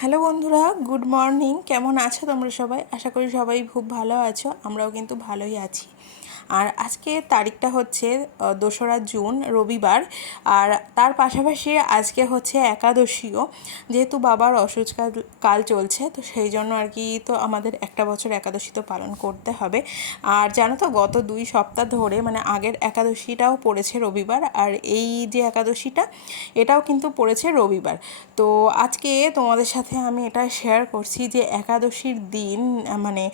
Hello বন্ধুরা, good morning. কেমন আছো তোমরা সবাই? আশা করি সবাই খুব ভালো আছো। আমরাও কিন্তু ভালোই আছি। আর আজকে তারিখটা হচ্ছে 2রা জুন, রবিবার। আর তার পাশাপাশি আজকে হচ্ছে একাদশীও, যেহেতু বাবার অসুখ কাল চলছে, তো সেই জন্য আর কি তো আমাদের একটা বছর একাদশী তো পালন করতে হবে। আর জানো তো, গত 2 সপ্তাহ ধরে মানে আগের একাদশীটাও পড়েছে রবিবার, আর এই যে একাদশীটা এটাও কিন্তু পড়েছে রবিবার। তো আজকে তোমাদের সাথে আমি এটা শেয়ার করছি যে একাদশীর দিন মানে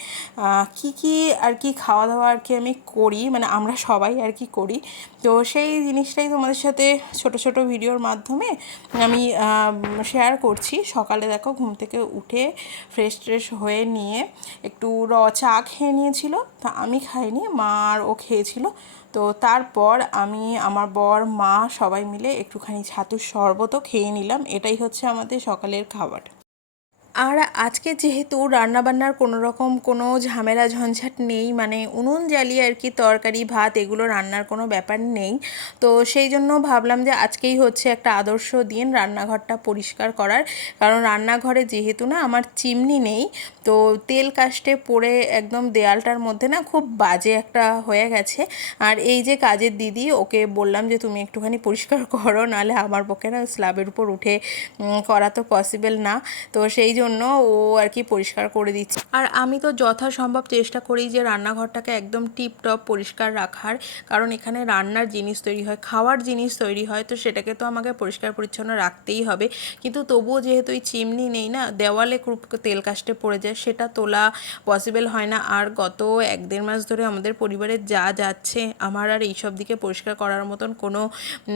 কি কি আর কি খাওয়া দাওয়া আর কি আমি করি, মানে আমরা সবাই আর কি করি। তো সেই জিনিসটাই তোমাদের সাথে ছোট ছোট ভিডিওর মাধ্যমে আমি শেয়ার করছি। সকালে দেখো ঘুম থেকে উঠে ফ্রেশ ট্রেশ হয়ে নিয়ে একটু চা খেয়ে নিয়েছিল, তা আমি খাইনি, মা আর ও খেয়েছিল। তো তারপর আমি, আমার বর, মা সবাই মিলে একটুখানি ছাতুর শরবতও খেয়ে নিলাম। এটাই হচ্ছে আমাদের সকালের খাবার। আর আজকে যেহেতু রান্নাবান্নার কোনো রকম কোনো ঝামেলা ঝঞ্ঝাট নেই, মানে উনুন জ্বালিয়ে আর কি তরকারি ভাত এগুলো রান্নার কোনো ব্যাপার নেই, তো সেই জন্য ভাবলাম যে আজকেই হচ্ছে একটা আদর্শ দিন রান্নাঘরটা পরিষ্কার করার। কারণ রান্নাঘরে যেহেতু না আমার চিমনি নেই, তো তেল কাস্টে পড়ে একদম দেয়ালটার মধ্যে না খুব বাজে একটা হয়ে গেছে। আর এই যে কাজের দিদি, ওকে বললাম যে তুমি একটুখানি পরিষ্কার করো, নাহলে আমার পক্ষে না স্ল্যাবের উপর উঠে করা তো পসিবল না। তো সেই জন্য ও আর কি পরিষ্কার করে দিচ্ছে। আর আমি তো যথাসম্ভব চেষ্টা করি যে রান্নাঘরটাকে একদম টিপটপ পরিষ্কার রাখার, কারণ এখানে রান্নার জিনিস তৈরি হয়, খাওয়ার জিনিস তৈরি হয়, তো সেটাকে তো আমাকে পরিষ্কার পরিচ্ছন্ন রাখতেই হবে। কিন্তু তবুও যেহেতু এই চিমনি নেই না, দেওয়ালে খুব তেল কাস্টে পড়ে যায়, সেটা তোলা পসিবল হয় না। আর গত 1-1.5 মাস ধরে আমাদের পরিবারে যা যাচ্ছে, আমার আর এইসব দিকে পরিষ্কার করার মতন কোনো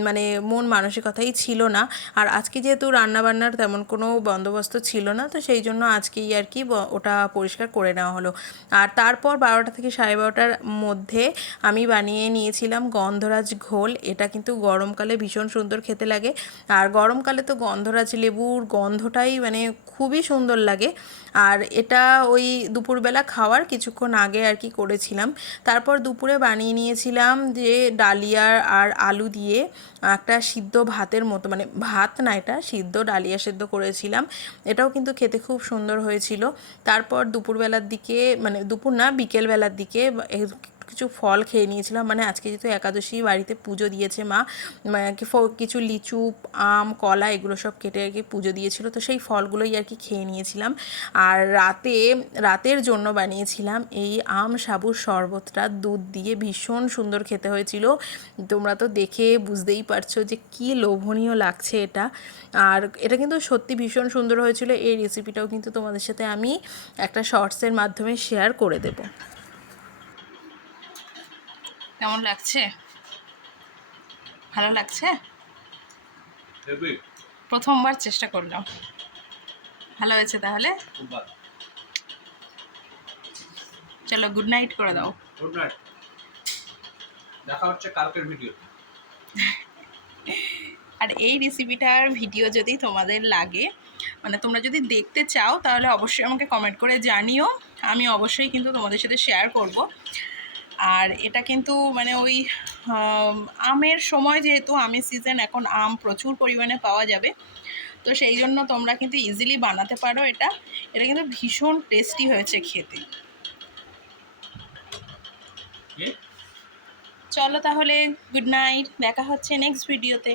মানে মন মানসিকতাই ছিল না। আর আজকে যেহেতু রান্নাবান্নার তেমন কোনো বন্দোবস্ত ছিল না, তো সেই জন্য আজকেই আর কি ওটা পরিষ্কার করে নেওয়া হলো। আর তারপর 12টা থেকে 12:30টার মধ্যে আমি বানিয়ে নিয়েছিলাম গন্ধরাজ ঘোল। এটা কিন্তু গরমকালে ভীষণ সুন্দর খেতে লাগে। আর গরমকালে তো গন্ধরাজ লেবুর গন্ধটাই মানে খুবই সুন্দর লাগে। আর এটা ওই দুপুরবেলা খাওয়ার কিছুক্ষণ আগে আর কি করেছিলাম। তারপর দুপুরে বানিয়ে নিয়েছিলাম যে ডালিয়া আর আলু দিয়ে একটা সিদ্ধ ভাতের মতো, মানে ভাত না, এটা সিদ্ধ ডালিয়া সিদ্ধ করেছিলাম। এটাও কিন্তু খেতে খুব সুন্দর হয়েছিল। তারপর দুপুরবেলার দিকে, মানে দুপুর না বিকেলবেলার দিকে কিছু ফল খেয়ে নিয়েছিলাম। মানে আজকে যেহেতু একাদশী, বাড়িতে পুজো দিয়েছে মা, কিছু লিচু, আম, কলা এগুলো সব কেটে আর কি পুজো দিয়েছিল, তো সেই ফলগুলোই আর কি খেয়ে নিয়েছিলাম। আর রাতের জন্য বানিয়েছিলাম এই আম সাবুর শরবতটা দুধ দিয়ে, ভীষণ সুন্দর খেতে হয়েছিল। তোমরা তো দেখে বুঝতেই পারছো যে কী লোভনীয় লাগছে এটা। আর এটা কিন্তু সত্যি ভীষণ সুন্দর হয়েছিল। এই রেসিপিটাও কিন্তু তোমাদের সাথে আমি একটা শর্টসের মাধ্যমে শেয়ার করে দেব। কেমন লাগছে? ভালো লাগছে? প্রথমবার চেষ্টা করলাম, ভালো হয়েছে তাহলে। চলো গুড নাইট করে দাও। গুড নাইট, দেখা হচ্ছে কালকের ভিডিও। আর এই রেসিপিটার ভিডিও যদি তোমাদের লাগে, মানে তোমরা যদি দেখতে চাও, তাহলে অবশ্যই আমাকে কমেন্ট করে জানিও। আমি অবশ্যই কিন্তু তোমাদের সাথে শেয়ার করব। আর এটা কিন্তু মানে ওই আমের সময়, যেহেতু আমের সিজন, এখন আম প্রচুর পরিমাণে পাওয়া যাবে, তো সেই জন্য তোমরা কিন্তু ইজিলি বানাতে পারো এটা। এটা কিন্তু ভীষণ টেস্টি হয়েছে খেতে। চলো তাহলে গুড নাইট, দেখা হচ্ছে নেক্সট ভিডিওতে।